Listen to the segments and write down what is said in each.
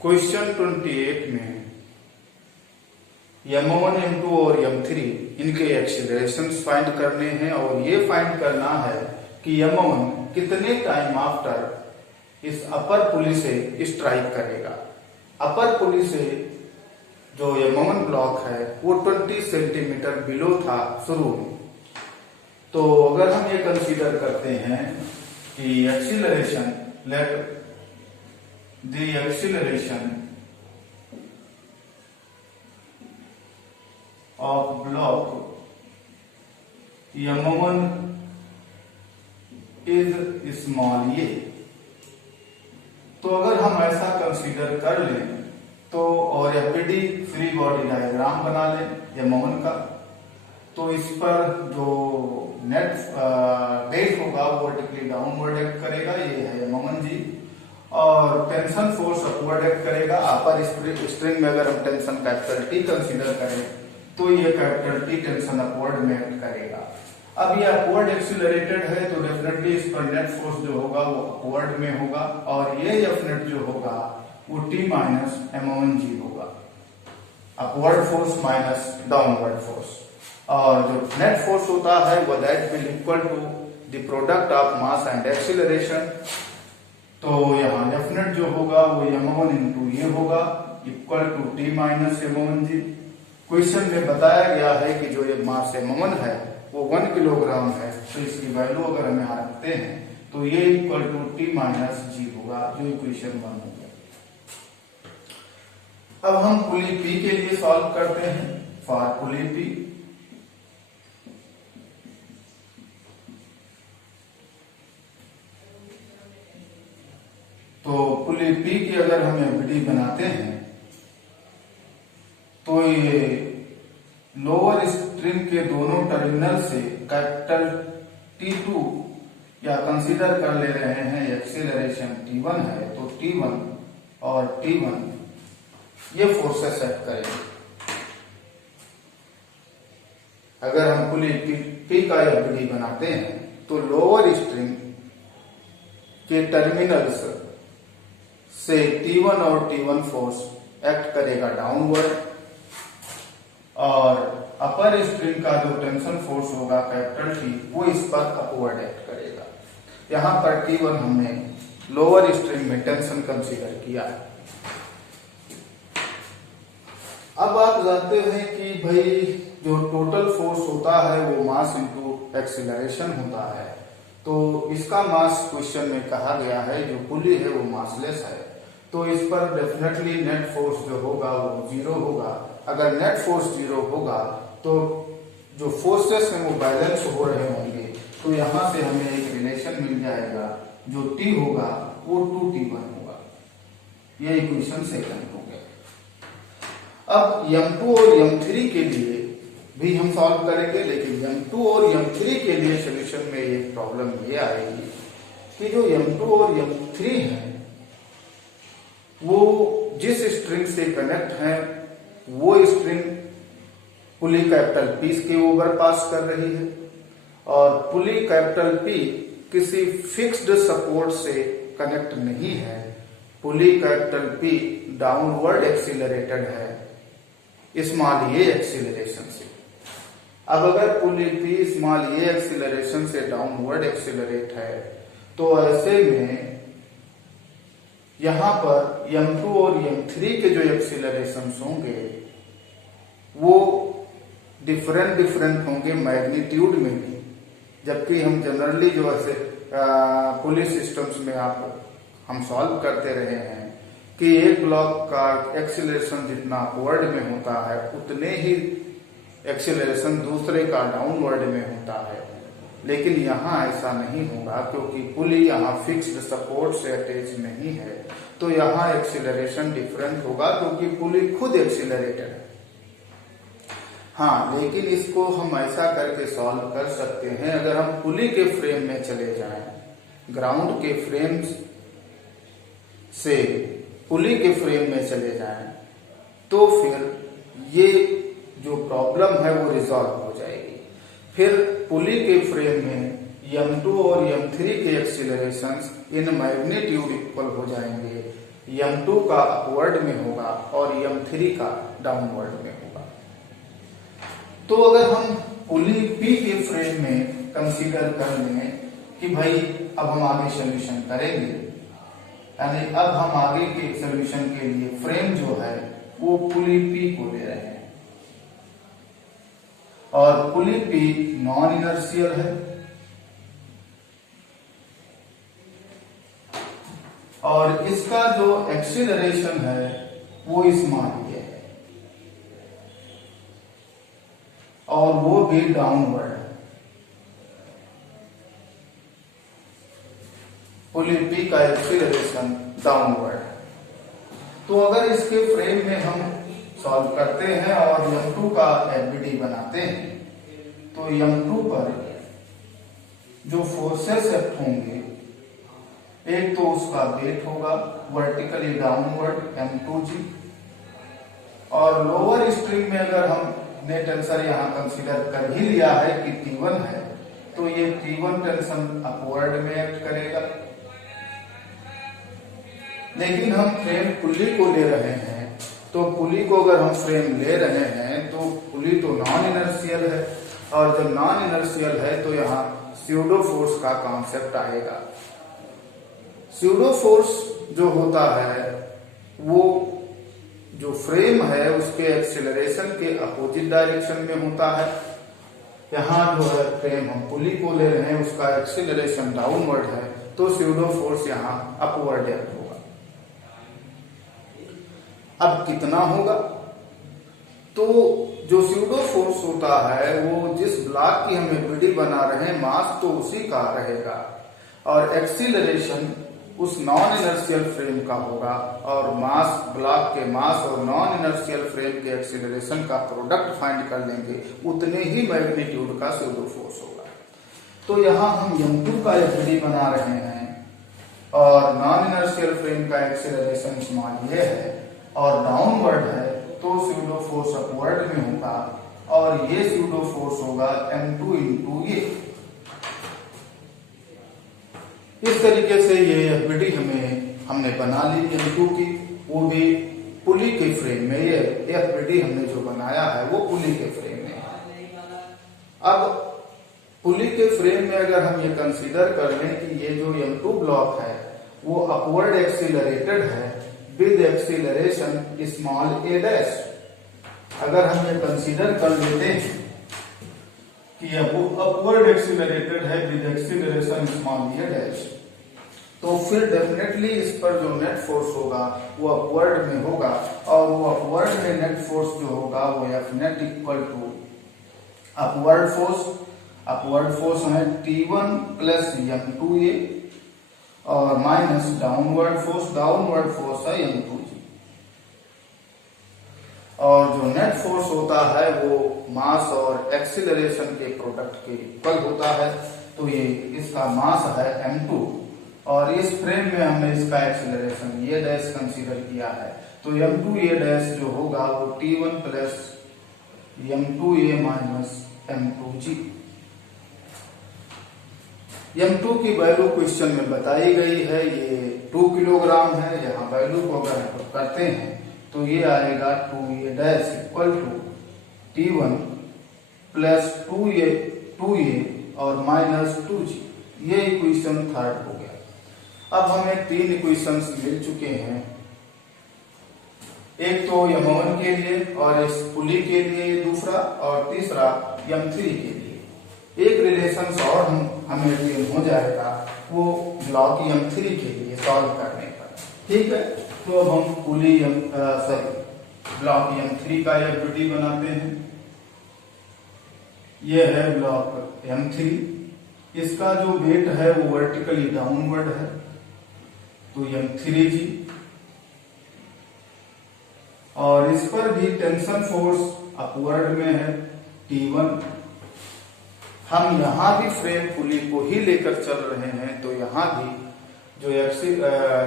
Question 28 में m1 m2 और m3 इनके एक्सीलरेशन फाइंड करने हैं और ये फाइंड करना है कि m1 कितने टाइम आफ्टर इस अपर पुली से स्ट्राइक करेगा। अपर पुली से जो m1 ब्लॉक है वो 20 सेंटीमीटर बिलो था शुरू में। तो अगर हम ये कंसीडर करते हैं कि acceleration let the acceleration of block m1 is small a, तो अगर हम ऐसा कंसीडर कर लें तो और एपीडी फ्री बॉडी डायग्राम बना लें m1 का, तो इस पर जो नेट वेट होगा वो वर्टिकली डाउनवर्ड एक्ट करेगा, ये है m1 जी, और टेंशन फोर्स अपवर्ड एक्ट करेगा। अपर स्ट्रिंग में अगर हम टेंशन कैपिटल टी कंसीडर करें तो ये कैपिटल टी टेंशन अपवर्ड में एक्ट करेगा। अब ये अपवर्ड एक्सीलरेटेड है तो डेफिनेटली इस पर नेट फोर्स जो होगा वो अपवर्ड में होगा और ये एफ नेट जो होगा वो टी माइनस m1 जी होगा, upward force minus downward force. और जो नेट फोर्स होता है वो that will equal to the product of mass and acceleration. तो यहाँ डेफिनेट जो होगा वो m1 इंटू ये होगा equal to T minus m1 G. Question में बताया गया है कि जो ये मास m1 है वो 1 किलोग्राम है, तो इसकी वैल्यू अगर हम यहाँ रखते हैं तो ये इक्वल टू टी माइनस जी होगा, जो इक्वेशन 1 हो गया। अब हम पुली P के लिए सॉल्व करते हैं। फॉर पुली P तो पुली P की अगर हम एपीडी बनाते हैं तो ये लोअर स्ट्रिंग के दोनों टर्मिनल से कैपिटल T2 या कंसीडर कर ले रहे हैं एक्सीलरेशन T1 है, तो T1 और T1 ये फोर्सेस एक्ट करेंगे। अगर हम पुली P का एपीडी बनाते हैं तो लोअर स्ट्रिंग के टर्मिनल्स से T1 और T1 फोर्स एक्ट करेगा डाउनवर्ड और अपर स्ट्रिंग का जो टेंशन फोर्स होगा कैपिटल T वो इस पर अपवर्ड एक्ट करेगा। यहां पर T1 हमने लोअर स्ट्रिंग में टेंशन कंसीडर किया है। अब आप जानते हैं कि भाई जो टोटल फोर्स होता है वो मास इनटू एक्सीलरेशन होता है, तो इसका मास क्वेश्चन में कहा गया है जो पुली है वो मासलेस है, तो इस पर डेफिनेटली नेट फोर्स जो होगा वो 0 होगा। अगर नेट फोर्स 0 होगा तो जो फोर्सेस हैं वो बैलेंस हो रहे होंगे, तो यहां से हमें एक रिलेशन मिल जाएगा, जो T होगा वो 2T1 होगा। ये इक्वेशन सेकंड हो गया। अब m2 और m3 के लिए भी हम सॉल्व करेंगे, लेकिन m2 और m3 के लिए सोल्यूशन में एक प्रॉब्लम ये आएगी कि जो m2 और m3 है वो जिस स्ट्रिंग से कनेक्ट है वो स्ट्रिंग पुली कैपिटल P के ऊपर पास कर रही है और पुली कैपिटल P किसी फिक्स्ड सपोर्ट से कनेक्ट नहीं है। पुली कैपिटल P डाउनवर्ड एक्सीलरेटेड है स्मॉल ए एक्सीलरेशन से। अब अगर पुली P स्मॉल ए एक्सीलरेशन से डाउनवर्ड एक्सीलरेट है तो ऐसे में यहां पर m2 और m3 के जो एक्सीलरेशंस होंगे वो डिफरेंट होंगे मैग्नीट्यूड में भी, जबकि हम जनरली जो ऐसे पुली सिस्टम्स में हम सॉल्व करते रहे हैं कि एक ब्लॉक का एक्सीलरेशन जितना अपवर्ड में होता है उतने ही एक्सीलरेशन दूसरे का डाउनवर्ड में होता है, लेकिन यहाँ ऐसा नहीं होगा क्योंकि पुली यहाँ फिक्स्ड सपोर्ट से अटैच नहीं है, तो यहाँ एक्सीलरेशन डिफरेंट होगा क्योंकि पुली खुद एक्सीलरेटेड है। हाँ, लेकिन इसको हम ऐसा करके सॉल्व कर सकते हैं, अगर हम पुली के फ्रेम में चले जाएं, ग्राउंड के फ्रेम से पुली के फ्रेम में चले जाएं, तो फिर ये जो प्रॉब्लम है वो रिजॉल्व हो जाएगी। फिर पुली के फ्रेम में m2 और m3 के एक्सीलरेशंस इन मैग्नीट्यूड इक्वल हो जाएंगे, m2 का अपवर्ड में होगा और m3 का डाउनवर्ड में होगा। तो अगर हम पुली P के फ्रेम में कंसीडर कर लें कि भाई अब हम आगे सोल्यूशन करेंगे, यानी अब हम आगे के सोल्यूशन के लिए फ्रेम जो है वो पुली P को ले रहे हैं और पुली P नॉन इनर्शियल है और इसका जो एक्सीलरेशन है वो स्मॉल है और वो भी डाउनवर्ड है। पुली P का एक्सीलरेशन डाउनवर्ड है। तो अगर इसके फ्रेम में हम सॉल्व करते हैं और m2 का एफबीडी बनाते हैं तो m2 पर जो फोर्सेस एक्ट होंगे, एक तो उसका वेट होगा वर्टिकली डाउनवर्ड m2g और लोअर स्ट्रिंग में अगर हम ने टेंशन यहां कंसीडर कर ही लिया है कि T1 है तो ये T1 टेंशन अपवर्ड में एक्ट करेगा। लेकिन हम फ्रेम पुली को ले रहे हैं तो पुली को अगर हम फ्रेम ले रहे हैं तो पुली तो नॉन इनर्शियल है और जब नॉन इनर्शियल है तो यहाँ स्यूडो फोर्स का कॉन्सेप्ट आएगा। स्यूडो फोर्स जो होता है वो जो फ्रेम है उसके एक्सेलरेशन के अपोजिट डायरेक्शन में होता है। यहाँ जो है फ्रेम हम पुली को ले रहे हैं उसका एक्सेलरेशन डाउनवर्ड है तो स्यूडो फोर्स यहाँ अपवर्ड एक्ट होगा। अब कितना होगा? तो जो स्यूडो फोर्स होता है वो जिस ब्लॉक की हम एफबीडी बना रहे हैं मास तो उसी का रहेगा और एक्सीलरेशन उस नॉन इनर्शियल फ्रेम का होगा और मास ब्लॉक के मास और नॉन इनर्शियल फ्रेम के एक्सीलरेशन का प्रोडक्ट फाइंड कर लेंगे, उतने ही मैग्नीट्यूड का स्यूडो फोर्स होगा। तो यहाँ हम m2 का एफबीडी बना रहे हैं और नॉन इनर्शियल फ्रेम का एक्सीलरेशन स्मॉल ये है और डाउनवर्ड है तो स्यूडो फोर्स अपवर्ड में होगा और ये स्यूडो फोर्स होगा m2 इंटू ये। इस तरीके से ये एफबीडी हमने बना ली m2 की, वो भी पुली के फ्रेम में। ये एफबीडी हमने जो बनाया है वो पुली के फ्रेम में है। अब पुली के फ्रेम में अगर हम ये कंसीडर कर लें कि ये जो m2 ब्लॉक है वो अपवर्ड एक्सीलरेटेड है with acceleration small a dash. अगर हम ये कंसीडर कर लेते हैं कि वो अपवर्ड एक्सीलरेटेड है with acceleration small a dash तो फिर डेफिनेटली इस पर जो नेट फोर्स होगा वो अपवर्ड में होगा और वो अपवर्ड में नेट फोर्स जो होगा वो F net equal to upward force है T1 प्लस m2a और माइनस डाउनवर्ड फोर्स है m2g और जो नेट फोर्स होता है वो मास और एक्सीलरेशन के प्रोडक्ट के इक्वल होता है। तो ये इसका मास है m2 और इस फ्रेम में हमने इसका एक्सीलरेशन ये डैश कंसीडर किया है तो m2 ये डैश जो होगा वो T1 plus m2a minus m2g। m2 की वैल्यू क्वेश्चन में बताई गई है, ये 2 किलोग्राम है। यहाँ वैल्यू को अगर हम करते हैं तो ये आएगा 2a dash equal to T1 plus 2a और माइनस 2g। ये इक्वेशन थर्ड हो गया। अब हमें 3 इक्वेशंस मिल चुके हैं, एक तो m1 के लिए और इस पुली के लिए दूसरा और तीसरा m3 के लिए। एक रिलेशन और हमें अटेन हो जाएगा वो ब्लॉक m3 के लिए सॉल्व करने पर। ठीक है, तो अब हम पुली ब्लॉक m3 का एफबीडी बनाते हैं। यह है ब्लॉक m3, इसका जो वेट है वो वर्टिकली डाउनवर्ड है तो m3g और इस पर भी टेंशन फोर्स अपवर्ड में है T1। हम यहाँ भी फ्रेम पुली को ही लेकर चल रहे हैं तो यहाँ भी जो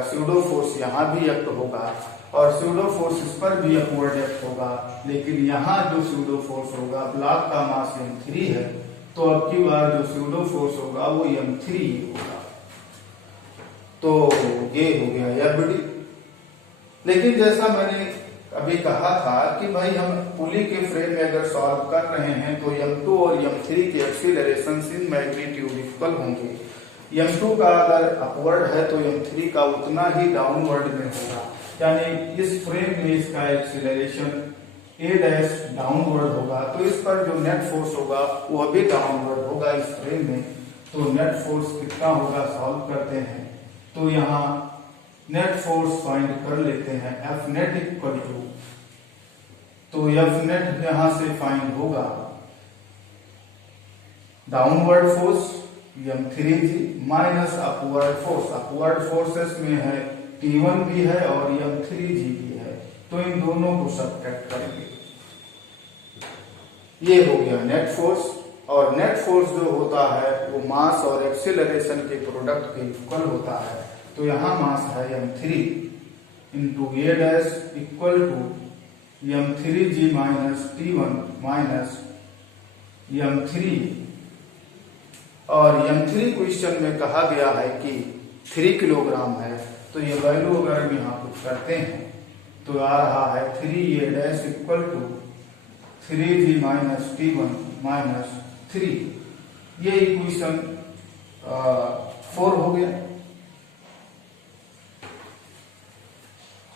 स्यूडो फोर्स यहाँ भी एक्ट होगा और स्यूडो फोर्स इस पर भी अपवर्ड एक्ट होगा, लेकिन यहाँ जो स्यूडो फोर्स होगा ब्लॉक का मास m3 है तो अब की बार जो स्यूडो फोर्स होगा वो m3 होगा। तो ये हो गया एफबीडी। लेकिन जैसा मैंने अभी कहा था कि भाई हम पुली के फ्रेम में अगर सॉल्व कर रहे हैं तो m2 और m3 के एक्सीलरेशन इन मैग्नीट्यूड इक्वल होंगे। m2 का अगर अपवर्ड है तो m3 का उतना ही डाउनवर्ड में होगा, यानी इस फ्रेम में इसका एक्सीलरेशन a डैश डाउनवर्ड होगा, तो इस पर जो नेट फोर्स होगा वो भी डाउनवर्ड होगा इस फ्रेम में। तो नेट फोर्स कितना होगा सॉल्व करते हैं, तो यहाँ नेट फोर्स फाइंड कर लेते हैं। F नेट इक्वल टू, तो F नेट यहां से फाइंड होगा downward force m3g minus upward force, upward forces में है T1 भी है और m3g भी है, तो इन दोनों को सब्ट्रैक्ट करेंगे। ये हो गया नेट फोर्स, और नेट फोर्स जो होता है वो मास और एक्सीलरेशन के प्रोडक्ट के इक्वल होता है। तो यहां मास है m3 into a dash equal to m3g minus T1 minus m3, और m3 क्वेश्चन में कहा गया है कि 3 किलोग्राम है, तो ये वैल्यू अगर हम यहाँ पुट करते हैं तो आ रहा है 3a dash equal to 3g minus T1 minus 3। ये इक्वेशन 4 हो गया।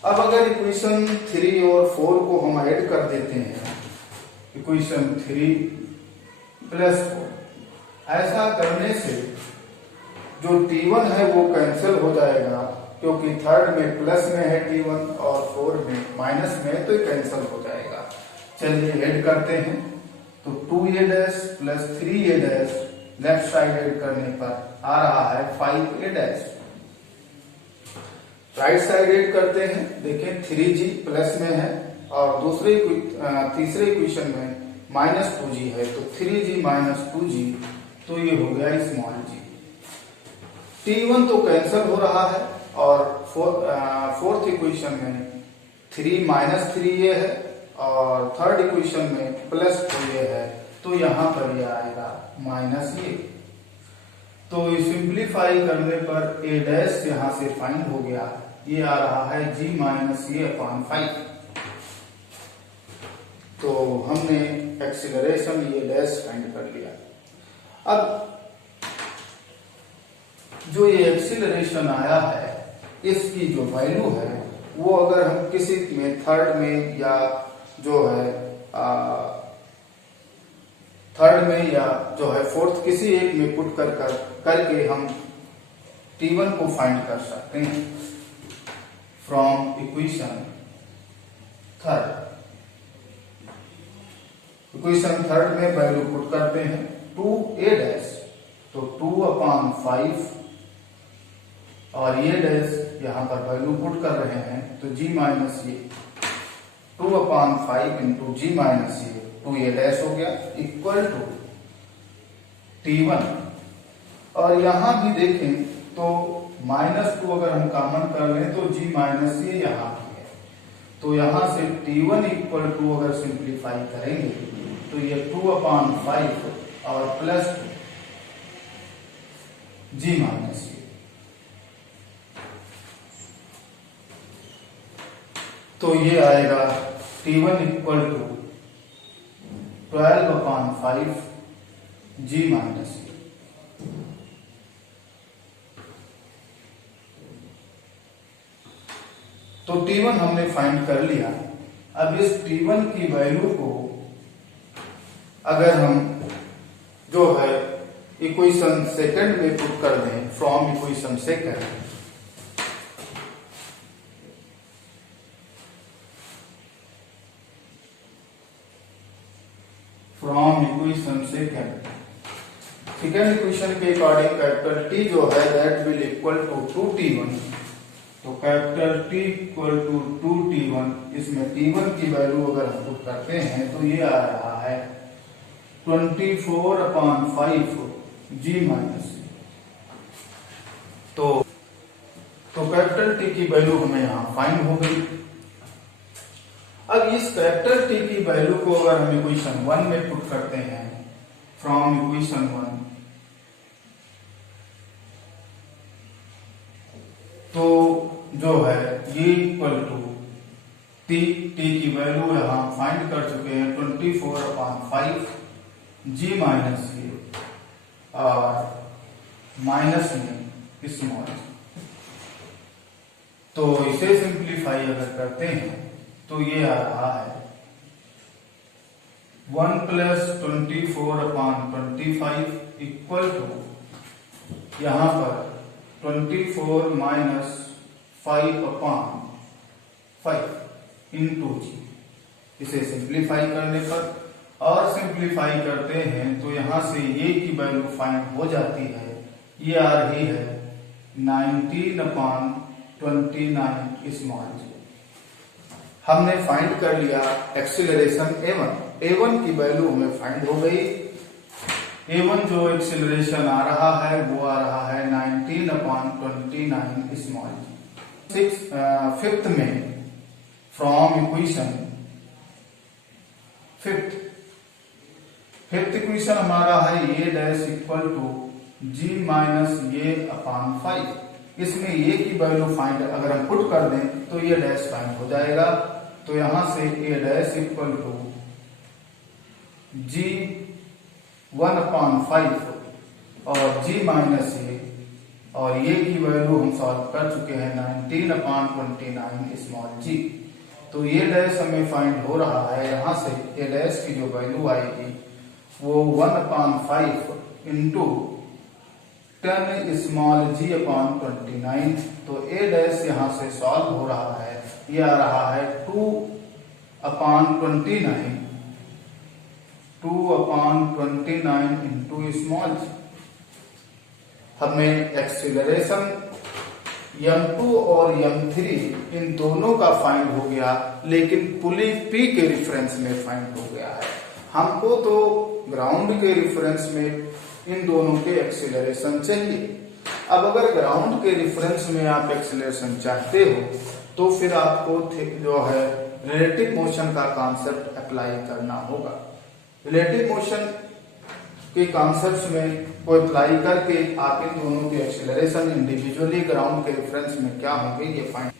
अब अगर इक्वेशन 3 और 4 को हम ऐड कर देते हैं, इक्वेशन 3 प्लस 4, ऐसा करने से जो T1 है वो कैंसिल हो जाएगा, क्योंकि थर्ड में प्लस में है T1 और 4 में माइनस में है, तो ये कैंसिल हो जाएगा। चलिए ऐड करते हैं, तो 2a dash plus 3a dash left side add करने पर आ रहा है 5a dash. Right side add करते हैं, देखें 3g प्लस में है और तीसरे इक्वेशन में माइनस 2g है, तो 3g माइनस 2g, तो ये हो गया स्मॉल g। T1 तो कैंसिल हो रहा है, और फोर्थ इक्वेशन में 3 माइनस 3a है और थर्ड इक्वेशन में प्लस 2a है, तो यहां पर ये आएगा माइनस a। तो सिंप्लीफाई करने पर a डैश यहां से फाइंड हो गया, ये आ रहा है g माइनस a अपॉन 5। तो हमने एक्सीलरेशन ये डैश फाइंड कर लिया। अब जो ये एक्सीलरेशन आया है, इसकी जो वैल्यू है वो अगर हम किसी मेथड में या जो है थर्ड में या जो है फोर्थ किसी एक में पुट करके हम T1 को फाइंड कर सकते हैं from equation third. Equation third में वैल्यू पुट करते हैं 2a डैश, तो 2/5 और ये डैश यहां पर वैल्यू पुट कर रहे हैं, तो g माइनस ये 2/5 इंटू g माइनस ये 2a डैश हो गया इक्वल टू T1। और यहां भी देखें तो -2 अगर हम कॉमन कर लें तो g माइनस ये यहां भी है, तो यहां से T1 इक्वल टू अगर सिंप्लीफाई करेंगे तो ये 2/5 और प्लस g माइनस ये, तो ये आएगा T1 equal to 12/5 g minus ये। तो T1 हमने फाइंड कर लिया। अब इस T1 की वैल्यू को अगर हम जो है इक्वेशन सेकंड में पुट कर दें from equation second, second equation के अकॉर्डिंग कैपिटल T जो है that will equal to 2T1, तो capital T equal to 2T1, इसमें T1 की वैल्यू अगर हम पुट करते हैं तो ये आ रहा है 24/5 g माइनस। तो कैपिटल T की वैल्यू हमें यहां फाइंड हो गई। अब इस कैपिटल T की वैल्यू को अगर हम इक्वेशन 1 में पुट करते हैं फ्रॉम इक्वेशन 1, तो जो है ये इक्वल टू टी की वैल्यू यहाँ फाइंड कर चुके हैं 24/5 जी माइनस ये और माइनस में स्मॉल। तो इसे सिंप्लीफाई अगर करते हैं तो ये आ रहा है 1 + 24/25 इक्वल टू यहां पर 24 - 5/5 इंटू जी। इसे सिंप्लीफाई करने पर और सिंप्लीफाई करते हैं तो यहां से ये की वैल्यू फाइंड हो जाती है। ये आ रही है 19/29 स्मॉल जी। हमने फाइंड कर लिया एक्सीलरेशन a1 की वैल्यू हमें फाइंड हो गई। a1 जो एक्सीलरेशन आ रहा है वो आ रहा है 19/29 स्मॉल जी। फिफ्थ में फ्रॉम इक्वेशन फिफ्थ इक्वेशन हमारा है a dash equal to g minus a/5। इसमें a की वैल्यू फाइंड अगर हम पुट कर दें तो ये डैश फाइंड हो जाएगा। तो यहां से a dash equal to g 1/5 और g माइनस a और ये की वैल्यू हम सॉल्व कर चुके हैं 19/29 स्मॉल जी। तो ये डैश हमें फाइंड हो रहा है। यहां से a डैश की जो वैल्यू आएगी वो 1/5 इंटू 10 स्मॉल g/29। तो a डैश यहां से सॉल्व हो रहा है। ये आ रहा है 2/29 इंटू स्मॉल जी। हमें एक्सीलरेशन m2 और m3 इन दोनों का फाइंड हो गया, लेकिन पुली P के रिफरेंस में फाइंड हो गया है। हमको तो ग्राउंड के रिफरेंस में इन दोनों के एक्सीलरेशन चाहिए। अब अगर ग्राउंड के रिफरेंस में आप एक्सीलरेशन चाहते हो तो फिर आपको जो है रिलेटिव मोशन का कॉन्सेप्ट अप्लाई करना होगा। रिलेटिव मोशन के कॉन्सेप्ट में को अप्लाई करके आप इन दोनों के एक्सीलरेशन इंडिविजुअली ग्राउंड के रेफरेंस में क्या होंगे ये फाइंड।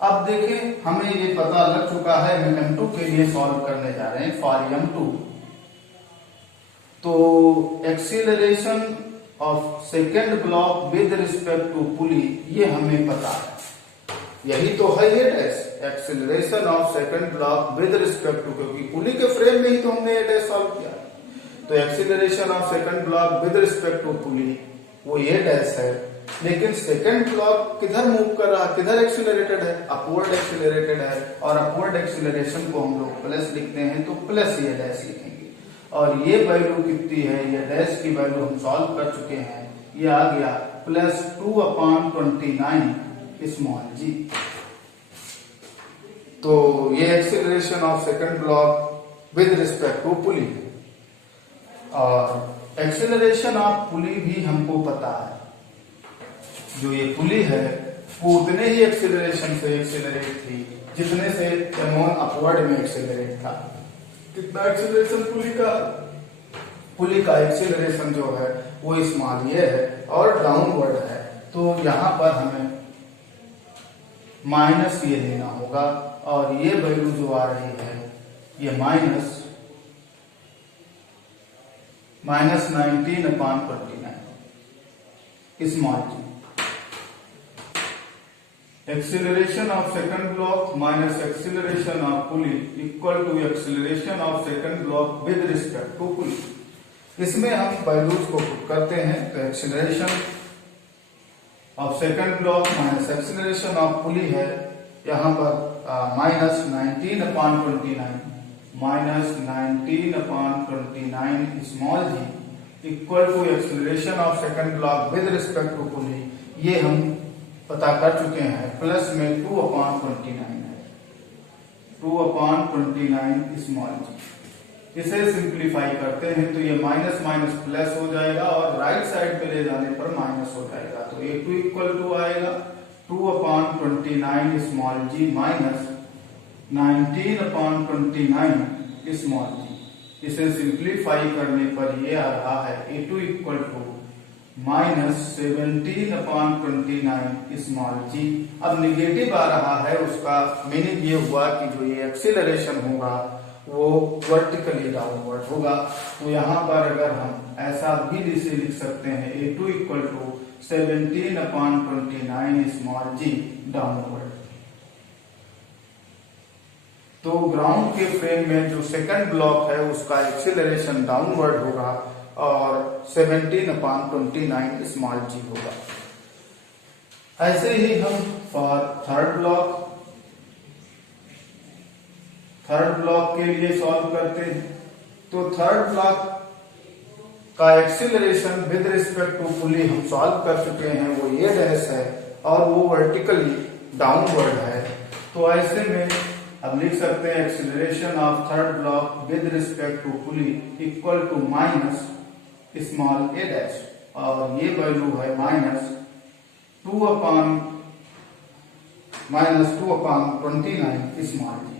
अब देखें हमें ये पता लग चुका है। हम m2 के लिए सॉल्व करने जा रहे हैं फॉर m2। तो acceleration of second block with respect to pulley ये हमें पता है। यही तो है ये dash acceleration of second block with respect to, क्योंकि पुली के फ्रेम में ही तो हमने ये डैश सॉल्व किया। तो acceleration of second block with respect to pulley वो ये डैश है। लेकिन सेकंड ब्लॉक किधर मूव कर रहा है, किधर एक्सीलरेटेड है, अपवर्ड एक्सीलरेटेड है। और अपवर्ड एक्सीलरेशन को हम लोग प्लस लिखते हैं तो प्लस ये डैश लिखेंगे। और ये वैल्यू कितनी है, ये डैश की वैल्यू हम सॉल्व कर चुके हैं। ये आ गया प्लस 2/29 स्मॉल जी। तो ये acceleration of second block with respect to pulley. और एक्सेलरेशन ऑफ पुली भी हमको पता है। जो ये पुली है वो उतने ही एक्सेलरेशन से एक्सेलरेट थी जितने से M1 अपवर्ड में एक्सेलरेट था। कितना एक्सेलरेशन पुली का एक्सेलरेशन जो है वो स्मॉल ये है और डाउनवर्ड है। तो यहां पर हमें माइनस ये लेना होगा और ये वैल्यू जो आ रही है ये minus 19/29 small g. Acceleration of second block minus acceleration of pulley equal to acceleration of second block with respect to pulley. इसमें हम वैल्यूज को पुट करते हैं तो acceleration of second block minus acceleration of pulley है यहाँ पर minus 19/29 small g equal to acceleration of second block with respect to pulley. ये हम पता कर चुके हैं। प्लस में 2/29 है, 2/29 स्मॉल जी। इसे सिंप्लीफाई करते हैं तो ये माइनस माइनस प्लस हो जाएगा और राइट साइड पे ले जाने पर माइनस हो जाएगा। तो A2 इक्वल टू आएगा 2/29 स्मॉल जी माइनस 19/29 स्मॉल जी। इसे सिंप्लीफाई करने पर ये आ रहा है A2 इक्वल टू -17/29 स्मॉल जी। अब निगेटिव आ रहा है, उसका मीनिंग ये हुआ कि जो ये एक्सीलरेशन होगा वो वर्टिकली डाउनवर्ड होगा। तो यहाँ पर अगर हम ऐसा भी इसे लिख सकते हैं A2 = 17/29 स्मॉल जी डाउनवर्ड। तो ग्राउंड के फ्रेम में जो सेकंड ब्लॉक है उसका एक्सीलरेशन डाउनवर्ड होगा और 17/29 स्मॉल जी होगा। ऐसे ही हम फॉर थर्ड ब्लॉक के लिए सॉल्व करते हैं। तो थर्ड ब्लॉक का acceleration with respect to pulley हम सॉल्व कर चुके हैं, वो ये डैश है और वो वर्टिकली डाउनवर्ड है। तो ऐसे में अब लिख सकते हैं acceleration of third block with respect to pulley equal to minus small a dash, और ये वैल्यू है -2/29 स्मॉल जी।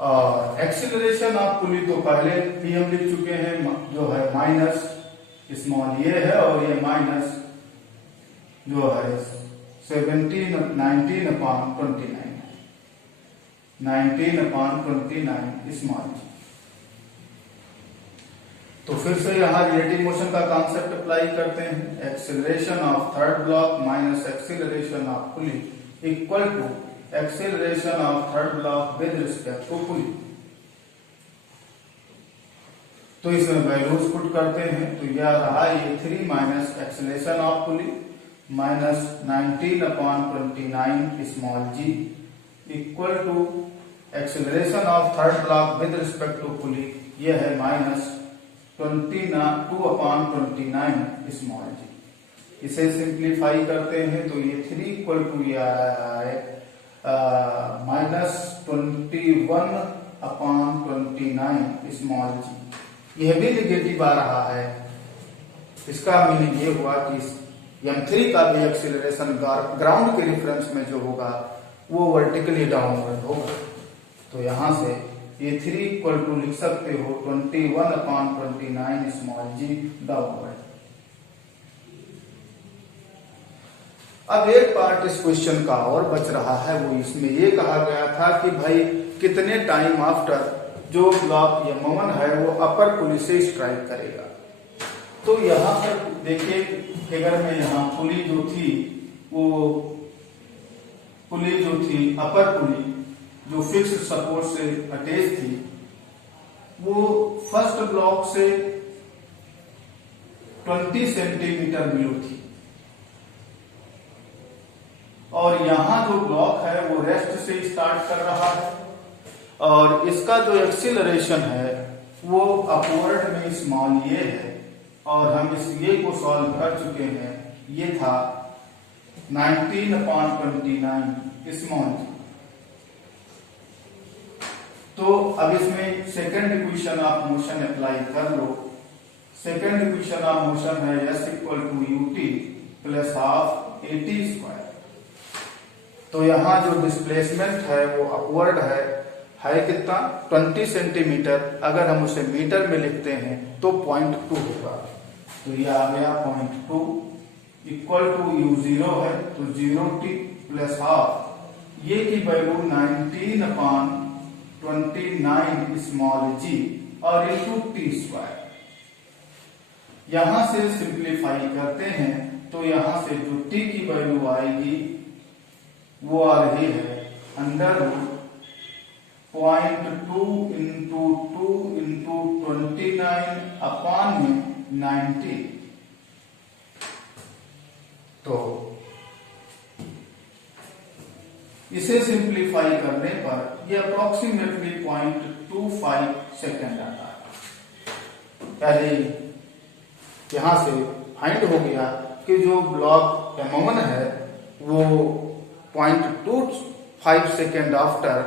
और एक्सीलरेशन ऑफ पुली तो पहले भी हम लिख चुके हैं, जो है माइनस स्मॉल ये है और ये माइनस जो है 19/29 स्मॉल जी। तो फिर से यहाँ रिलेटिव मोशन का कॉन्सेप्ट अप्लाई करते हैं। Acceleration of third block minus acceleration of pulley equal to acceleration of third block with respect to pulley. तो इसमें वैल्यूज पुट करते हैं। तो यह रहा A3 minus acceleration of pulley minus 19/29 small g equal to acceleration of third block with respect to pulley, यह है -2/29 small जी। इसे सिंप्लीफाई करते हैं तो ये 3 इक्वल टू ये आ रहा है -21/29 स्मॉल जी। यह भी निगेटिव आ रहा है। इसका मीनिंग ये हुआ कि M3 का भी एक्सीलरेशन ग्राउंड के रेफरेंस में जो होगा वो वर्टिकली डाउनवर्ड होगा। तो यहां से A3 इक्वल टू लिख सकते हो 21/29 स्मॉल जी डाउनवर्ड। अब एक पार्ट इस क्वेश्चन का और बच रहा है, वो इसमें ये कहा गया था कि भाई कितने टाइम आफ्टर जो ब्लॉक M1 है वो अपर पुली से स्ट्राइक करेगा। तो यहाँ पर देखिए फिगर में यहाँ पुली जो थी वो पुली जो थी अपर पुली जो फिक्स्ड सपोर्ट से अटैच थी वो फर्स्ट ब्लॉक से 20 सेंटीमीटर बिलो थी, और यहाँ जो ब्लॉक है वो रेस्ट से स्टार्ट कर रहा है और इसका जो एक्सीलरेशन है वो अपवर्ड में स्मॉल ये है और हम इस ये को सॉल्व कर चुके हैं। ये था 19/29 स्मॉल जी। तो अब इसमें second equation of motion apply कर लो। सेकंड इक्वेशन ऑफ मोशन है S = ut + ½ at²। तो यहाँ जो डिस्प्लेसमेंट है वो अपवर्ड है कितना 20 सेंटीमीटर। अगर हम उसे मीटर में लिखते हैं तो 0.2 होगा। तो ये आ गया 0.2 इक्वल टू u0 है तो 0t + ½ ये की वैल्यू 19/29 स्मॉल जी और इनटू t²। यहां से सिंप्लीफाई करते हैं तो यहां से जो t की वैल्यू आएगी वो आ रही है √0.2 × 2 × 29/90। तो इसे सिंप्लीफाई करने पर ये अप्रोक्सीमेटली 0.25 सेकेंड आता है। पहले यहां से फाइंड हो गया कि जो ब्लॉक M1 है वो 0.25 सेकेंड आफ्टर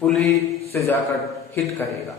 पुली से जाकर हिट करेगा।